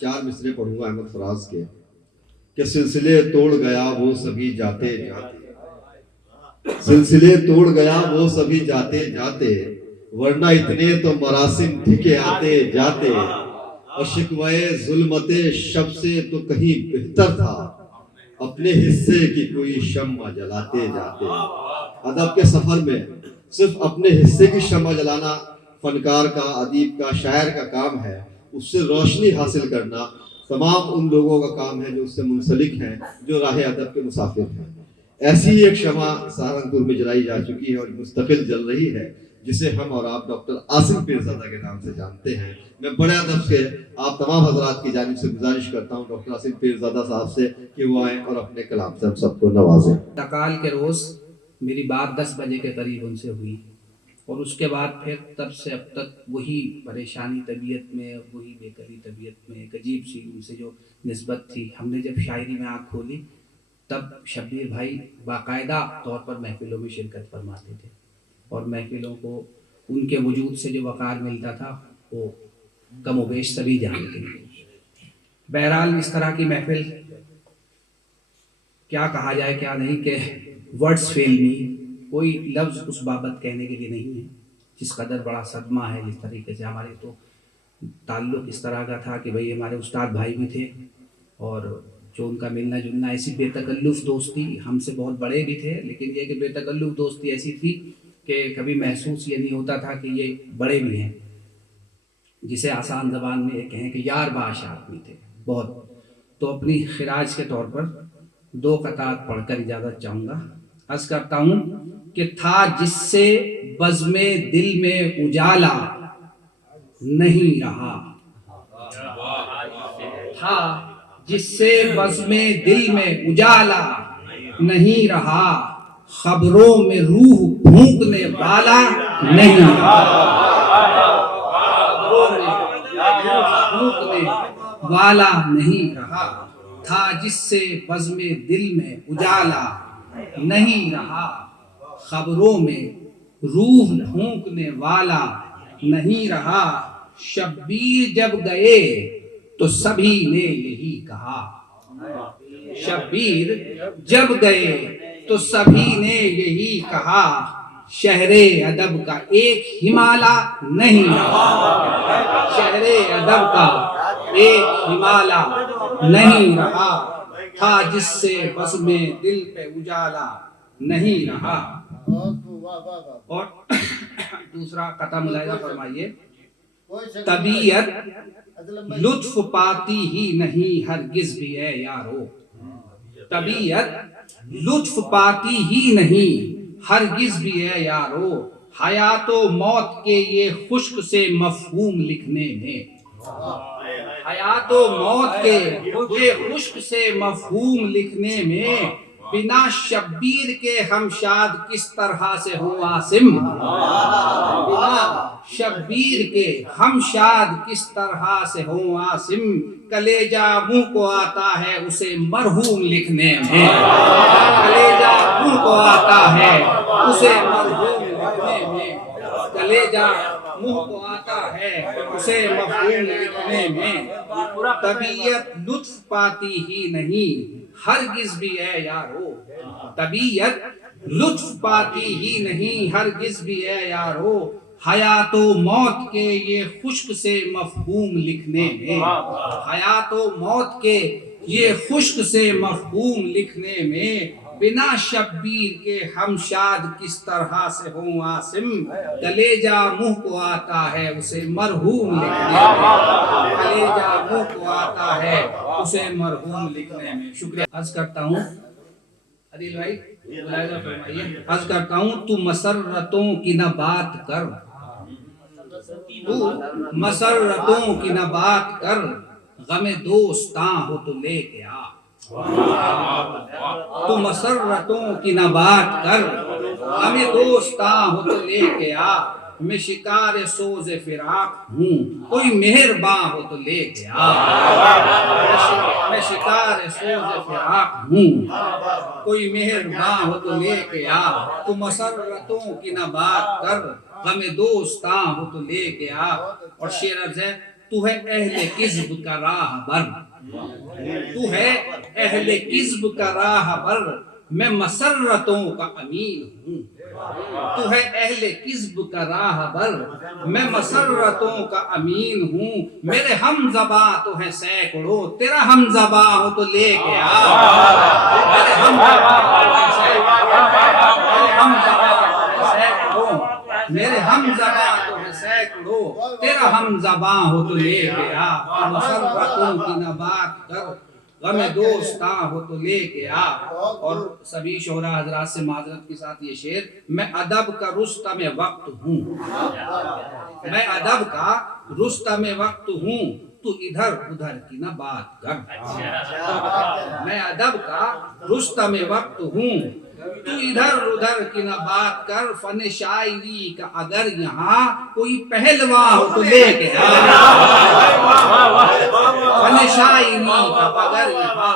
4 مصرے پڑھوں گا احمد فراز کے کہ سلسلے توڑ گیا وہ سبھی جاتے جاتے، سلسلے توڑ گیا وہ سبھی جاتے جاتے، ورنہ اتنے تو مراسم تھے کہ آتے جاتے، اور شکوائے ظلمت شب سے تو کہیں بہتر تھا، اپنے حصے کی کوئی شمع جلاتے جاتے۔ ادب کے سفر میں صرف اپنے حصے کی شمع جلانا فنکار کا، ادیب کا، شاعر کا کام ہے، اس سے روشنی حاصل کرنا تمام ان لوگوں کا کام ہے جو اس سے منسلک ہیں، جو راہ ادب کے مسافر ہیں۔ ایسی ہی ایک شمع سہارنپور میں جلائی جا چکی ہے اور مستقل جل رہی ہے، جسے ہم اور آپ ڈاکٹر عاصم پیرزادہ کے نام سے جانتے ہیں۔ میں بڑے ادب سے آپ تمام حضرات کی جانب سے گزارش کرتا ہوں ڈاکٹر عاصم پیرزادہ صاحب سے کہ وہ آئیں اور اپنے کلام سے ہم سب کو نوازیں۔ انتقال کے روز میری بات 10 بجے کے قریب ان سے ہوئی، اور اس کے بعد پھر تب سے اب تک وہی پریشانی طبیعت میں، وہی بے قراری طبیعت میں، ایک عجیب سی ان سے جو نسبت تھی۔ ہم نے جب شاعری میں آنکھ کھولی تب شبیر بھائی باقاعدہ طور پر محفلوں میں شرکت فرماتے تھے، اور محفلوں کو ان کے وجود سے جو وقار ملتا تھا وہ کم و بیش سبھی جانتے ہیں۔ بہرحال اس طرح کی محفل کیا کہا جائے کیا نہیں، کہ ورڈز فیل می، کوئی لفظ اس بابت کہنے کے لیے نہیں ہے جس قدر بڑا صدمہ ہے۔ جس طریقے سے ہمارے تو تعلق اس طرح کا تھا کہ بھئی ہمارے استاد بھائی بھی تھے، اور جو ان کا ملنا جلنا ایسی بے تکلف دوستی، ہم سے بہت بڑے بھی تھے، لیکن یہ کہ بے تکلف دوستی ایسی تھی کہ کبھی محسوس یہ نہیں ہوتا تھا کہ یہ بڑے بھی ہیں، جسے آسان زبان میں یہ کہیں کہ یار باش آدمی تھے بہت۔ تو اپنی خراج کے طور پر 2 قطعات پڑھ کر اجازت چاہوں گا۔ عرض کرتا ہوں کہ تھا جس سے بزم دل میں اجالا نہیں رہا، تھا جس سے بزم دل میں اجالا نہیں رہا، خبروں میں روح پھونکنے والا نہیں رہا، خبروں میں روح پھونکنے والا نہیں رہا، تھا جس سے بزم دل میں اجالا نہیں رہا، خبروں میں روح پھونکنے والا نہیں رہا، شبیر جب گئے تو سبھی نے یہی کہا، شبیر جب گئے تو سبھی نے یہی کہا، شہر ادب کا ایک ہمالہ نہیں رہا، شہر ادب کا ایک ہمالہ نہیں رہا، تھا جس سے بزم دل پہ اجالا نہیں رہا۔ اور دوسرا قطعہ ملاحظہ فرمائیے، طبیعت لطف پاتی ہی نہیں ہرگز بھی اے یارو، طبیعت لطف پاتی ہی نہیں ہرگز بھی اے یارو، حیات و موت کے یہ خشک سے مفہوم لکھنے میں، حیات و موت کے یہ خشک سے مفہوم لکھنے میں، بنا شبیر کے ہم شاد کس طرح سے ہوں عاصم، بنا شبیر کے ہم شاد کس طرح سے ہوں عاصم، کلیجہ منہ کو آتا ہے اسے مرحوم لکھنے میں، کلیجہ منہ کو آتا ہے اسے مرحوم لکھنے میں، کلیجہ منہ کو آتا ہے اسے مفہوم لکھنے میں، طبیعت لطف پاتی ہی نہیں ہرگز بھی اے یارو، طبیعت لطف پاتی ہی نہیں ہرگز بھی اے یارو، حیات و موت کے یہ خشک سے مفہوم لکھنے میں، حیات و موت کے یہ خشک سے مفہوم لکھنے میں، بنا شبیر کے ہم شاد کس طرح سے ہوں عاصم، کلیجہ منہ کو آتا ہے اسے مرحوم لکھنے میں، کلیجہ منہ کو آتا ہے اسے مرحوم لکھنے میں۔ شکریہ۔ عرض کرتا ہوں عدیل بھائی ملاحظہ فرمائیے، عرض کرتا ہوں تو مسرتوں کی نہ بات کر، تو مسرتوں کی نہ بات کر، غم دوستاں ہو تو لے کے آ، تو مسرتوں کی نہ بات کر، غم دوستاں ہو تو لے کے آ، میں شکار سوز فراق ہوں کوئی مہرباں ہو تو لے کے آ، میں شکار سوز فراق ہوں کوئی مہرباں ہو تو لے کے آ، تو مسرتوں کی نہ بات کر، غم دوستاں ہو تو لے کے آ۔ اور شعر عرض ہے تو ہے اہل کذب کا راہ بر، تو ہے اہل کذب کا راہ بر، میں مسرتوں کا امین ہوں، تو ہے اہل کذب کا راہ بر، میں مسرتوں کا امین ہوں، میرے ہم زباں تو ہے سینکڑوں، تیرا ہم زباں ہو تو لے کے آ، میرے ہم زباں تو ہے سینکڑوں، میرے ہم زباں تو ہے سینکڑوں، میرے ہم زباں تو ہے سینکڑوں، تیرا ہم زباں ہو تو لے کے آ، مسرتوں کی نہ بات کر، غم دوستاں ہو تو لے کے آ۔ اور سبھی شعراء حضرات سے معذرت کے ساتھ یہ شعر، میں ادب کا رستم وقت ہوں، میں ادب کا رستم وقت ہوں، تو ادھر ادھر کی نہ بات کر، میں ادب کا رستم وقت ہوں، تو ادھر ادھر کی نہ بات کر، فن شاعری کا اگر یہاں کوئی پہلواں ہو تو لے کے آ، فن شاعری کا اگر یہاں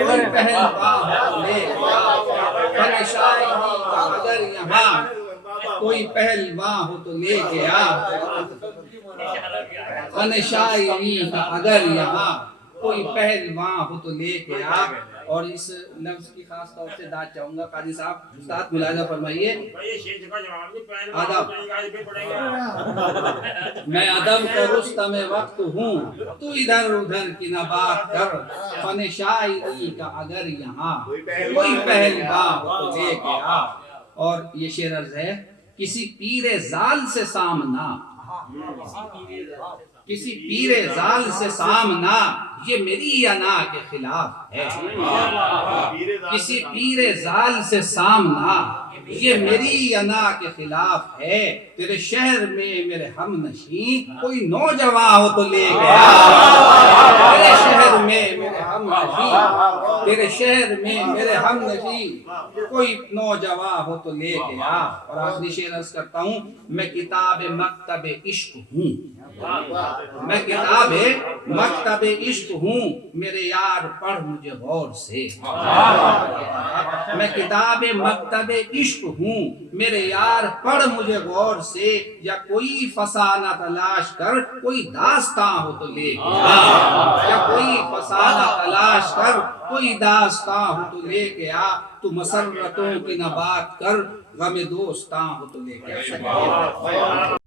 کوئی پہلواں ہو تو لے کے آ، فن شاعری کا اگر یہاں کوئی پہلواں ہو تو لے کے آ، فن شاعری کا اگر یہاں کوئی پہلواں ہو تو لے کے آ۔ اور اس لفظ کی خاص طور سے داد چاہوں گا، قاضی صاحب استاد ملاحظہ فرمائیے، ادب، میں ادب کا رستم وقت ہوں، تو ادھر ادھر کی نہ بات کر، فن شاعری کا اگر یہاں کوئی پہلواں ہو تو لے کے آ۔ اور یہ شعر عرض ہے، کسی پیر زال سے سامنا، کسی پیر زال سے سامنا، یہ میری انا کے خلاف ہے، کسی پیر زال سے سامنا، یہ میری انا کے خلاف ہے، تیرے شہر میں میرے ہم نشین کوئی نوجواں ہو تو لے کے آ، تیرے شہر میں میرے ہم نشین، تیرے شہر میں میرے ہم نشین کوئی نوجواں ہو تو لے کے آ۔ اور آخری شعر عرض کرتا ہوں، میں کتاب مکتب عشق ہوں، میں کتاب مکتب عشق ہوں، میرے یار پڑھ مجھے غور سے، میں کتاب مکتب عشق ہوں، میرے یار پڑھ مجھے غور سے، یا کوئی فسانہ تلاش کر کوئی داستاں ہو تو لے کے آ، یا کوئی فسانہ تلاش کر کوئی داستاں ہو تو لے کے آ، تو مسرتوں کی نہ بات کر، غم دوستاں ہو تو لے کے آ۔